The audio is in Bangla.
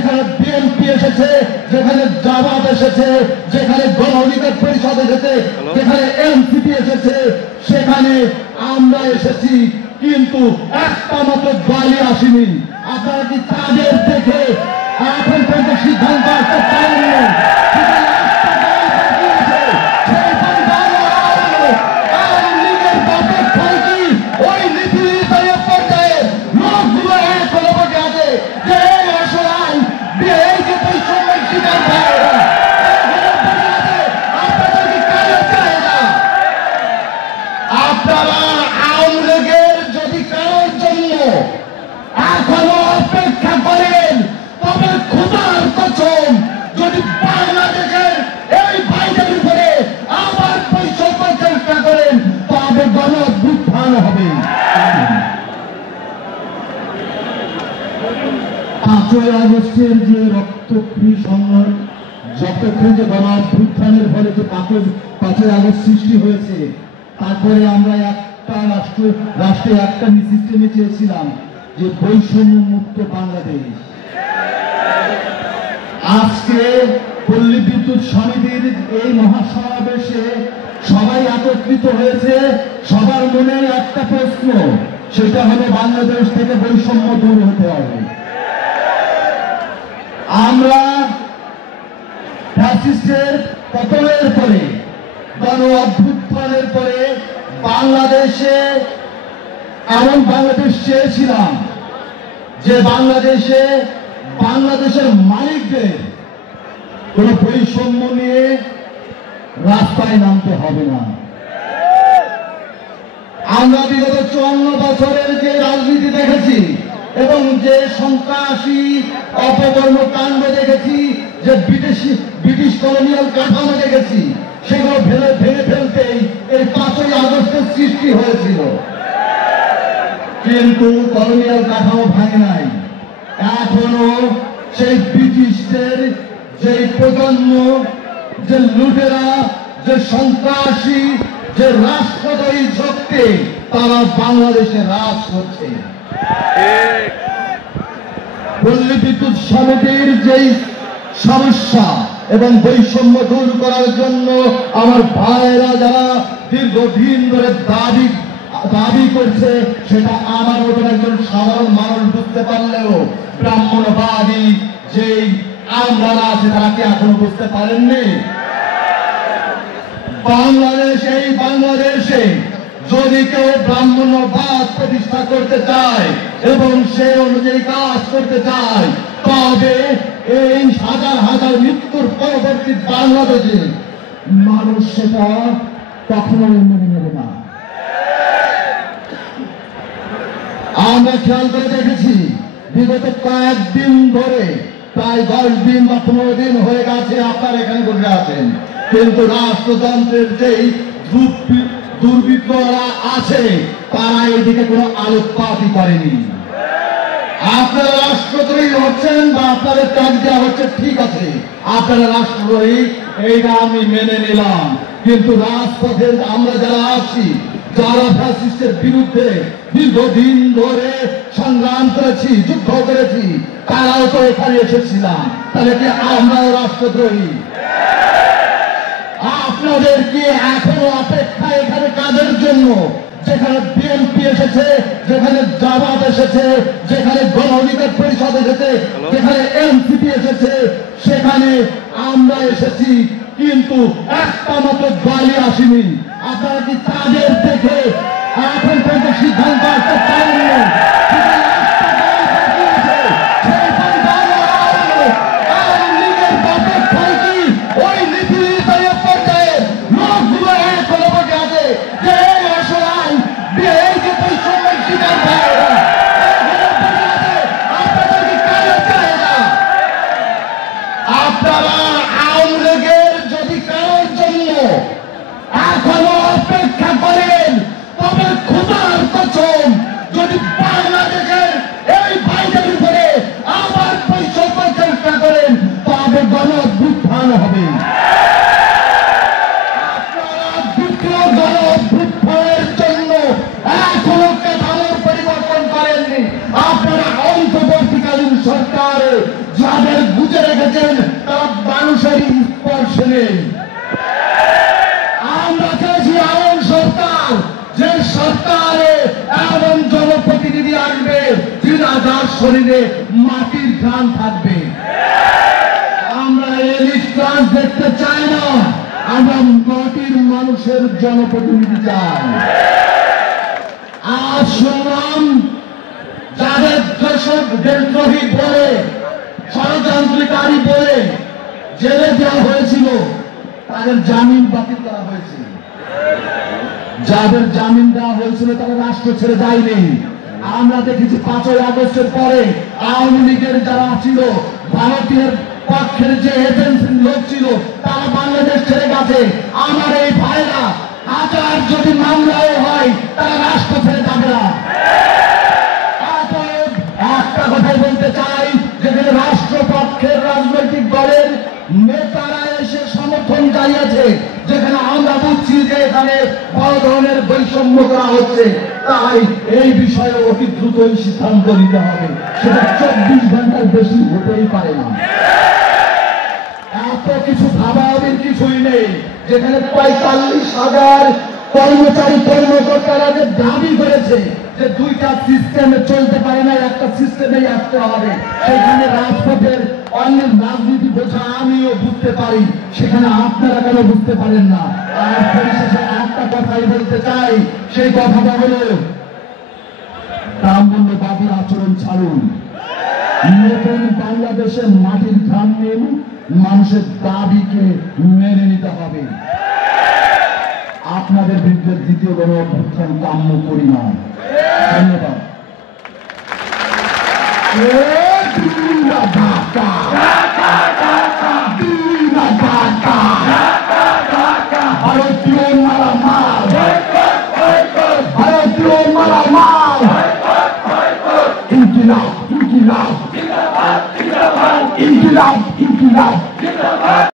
যেখানে বিএনপি এসেছে, যেখানে জামাত এসেছে, যেখানে গণ অধিকার পরিষদ এসেছে, যেখানে এনসিপি এসেছে, সেখানে আমরা এসেছি, কিন্তু একটা মাত্র দলই আসেনি। আপনারা কি তাদের দেখে এখন পর্যন্ত সিদ্ধান্ত আসতে পারেননি? আপনারা আওয়ামী লীগের যদি কারোর জন্য এখনো অপেক্ষা করেন, তবে খোদার কসম, যদি বাংলাদেশের এই ভাইদের উপরে আবার বৈষম্য চেষ্টা করেন, তবে গণ অভ্যুত্থান হবে। 5ই আগস্টের যে রক্তক্ষয়ী সংগ্রাম, রক্তক্ষয়ী যে গণ অভ্যুত্থানের ফলে যে 5ই আগস্ট সৃষ্টি হয়েছে, তারপরে আমরা একটা রাষ্ট্রে একটা সিস্টেমে চেয়েছিলাম যে বৈষম্য মুক্ত বাংলাদেশ। আজকে পল্লী বিদ্যুৎ সমিতির এই মহাসমাবেশে সবাই একত্রিত হয়েছে, সবার মনে একটা প্রশ্ন, সেটা হলো বাংলাদেশ থেকে বৈষম্য দূর হতে হবে। আমরা ফ্যাসিস্টের পতনের পরে, গণ অভ্যুত্থানের পরে বাংলাদেশে এমন বাংলাদেশ চেয়েছিলাম যে বাংলাদেশের মালিকদের কোন বৈষম্য নিয়ে রাস্তায় নামতে হবে না। আমরা বিগত 54 বছরের যে রাজনীতি দেখেছি এবং যে সন্ত্রাসী অপকর্মকাণ্ড দেখেছি, যে ব্রিটিশ কলোনিয়াল কাঠামো দেখেছি, সেগুলো ভেঙে ফেলতেই এই 5ই আগস্টের সৃষ্টি হয়েছিল। কিন্তু কলোনিয়াল কাঠামো ভাঙে নাই। এখনো সেই ব্রিটিশদের যে প্রজন্ম, যে লুটেরা, যে সন্ত্রাসী, যে রাষ্ট্রদ্রোহী শক্তি, তারা বাংলাদেশে রাজ করছে। পল্লী বিদ্যুৎ সমিতির যেই সমস্যা এবং বৈষম্য দূর করার জন্য আমার ভাইয়েরা যারা দীর্ঘদিন ধরে দাবি করছে, সেটা আমার মতন একজন সাধারণ মানুষ বুঝতে পারলেও ব্রাহ্মণবাদী যেই আমরা আছে তারা কি এখনো বুঝতে পারেননি? এই বাংলাদেশে যদি কেউ ব্রাহ্মণ্যবাদ প্রতিষ্ঠা করতে চায় এবং সেই অনুযায়ী কাজ করতে চায়, তবে এই হাজার হাজার মৃত্যুর পরবর্তী বাংলাদেশে মানুষ সেটা কখনো মেনে নেবে না। আমরা খেয়াল করে দেখেছি, বিগত কয়েকদিন ধরে, প্রায় 10 দিন বা 15 দিন হয়ে গেছে আপনারা এখানে বসে আছেন, কিন্তু রাষ্ট্রযন্ত্রের যেই দুর্বৃত্তরা আছে, তারা এদিকে কোনো আলোকপাতই করেনি। আপনারা রাষ্ট্রদ্রোহী হচ্ছেন বা আপনাদের ট্যাগ দেওয়া হচ্ছে, ঠিক আছে, আপনারা রাষ্ট্রদ্রোহী, এইটা আমি মেনে নিলাম। কিন্তু রাজপথে আমরা যারা আছি, যারা ফ্যাসিস্টের বিরুদ্ধে দীর্ঘদিন ধরে সংগ্রাম করেছি, যুদ্ধ করেছি, তারাও তো এখানে এসেছিলাম, তাহলে কি আমরাও রাষ্ট্রদ্রোহী? আপনাদের কি এখনো অপেক্ষা এখানে কাজের জন্য? যেখানে বিএনপি এসেছে, যেখানে জামাত এসেছে, যেখানে গণ অধিকার পরিষদ এসেছে, যেখানে এনসিপি এসেছে, সেখানে আমরা এসেছি, কিন্তু একটা মাত্র দলই আসেনি। আপনারা কি তাদের দেখে এখন পর্যন্ত সিদ্ধান্ত আসতে পারেননি? আপনারা আওয়ামী লীগের যদি কারোর জন্য এখনো অপেক্ষা করেন, তবে খোদার কসম, নেই। আমরা চাইছি এমন সরকার, যে সরকারে এমন জনপ্রতিনিধি আসবে যার শরীরে মাটির ঘ্রাণ থাকবে। আমরা এলিট ক্লাস দেখতে চাই না, আমরা মাটির মানুষের জনপ্রতিনিধি চাই। আর শুনলাম যাদের দেশদ্রোহী বলে, ষড়যন্ত্রকারী বলে জেলে দেওয়া হয়েছিল, তাদের জামিন বাতিল করা হয়েছে। যাদের জামিন দেওয়া হয়েছিল তারা রাষ্ট্র ছেড়ে যায়নি। আমরা দেখেছি 5ই আগস্টের পরে আওয়ামী লীগের যারা ছিল, ভারতীয় পক্ষের যে এজেন্সির লোক ছিল, তারা বাংলাদেশ ছেড়ে গেছে। আমার এই ভাইরা হাজার যদি মামলাও হয়, তারা রাষ্ট্র ছেড়ে যাবে না। একটা কথাই বলতে চাই, যেখানে রাষ্ট্রপক্ষের রাজনৈতিক দলের নেতারা এসে সমর্থন জানিয়েছে, যেখানে আমরা বুঝছি যে এখানে বড় ধরনের বৈষম্য করা হচ্ছে, তাই এই বিষয়ে অতি দ্রুতই সিদ্ধান্ত নিতে হবে। সেটা 24 ঘন্টার বেশি হতেই পারে না। এত কিছু ভাবাভাবির কিছুই নেই। যেখানে 45,000 কর্মচারী কর্মকর্তারা যে দাবি করেছে যে দুইটা সিস্টেমে চলতে পারে না, একটা সিস্টেমেই আসতে হবে, সেখানে রাজপথের অন্যের রাজনীতি বোঝা আমিও বুঝতে পারি, সেখানে আপনারা কেন বুঝতে পারেন না? আর পরিশেষে একটা কথাই বলতে চাই, সেই কথাটা হলো ব্রাহ্মণ্যবাদী আচরণ ছাড়ুন। নতুন বাংলাদেশের মাটির ঘাম নিন, মানুষের দাবিকে মেনে নিতে হবে। আপনাদের বিরুদ্ধে দ্বিতীয় গণ অভ্যুত্থান কাম্য করি না। ধন্যবাদ। ভারতীয় মালামাল, ভারতীয় মালামাল, ইনকিলাব, ইনকিলাব, ইনকিলাব, ইনকিলাব।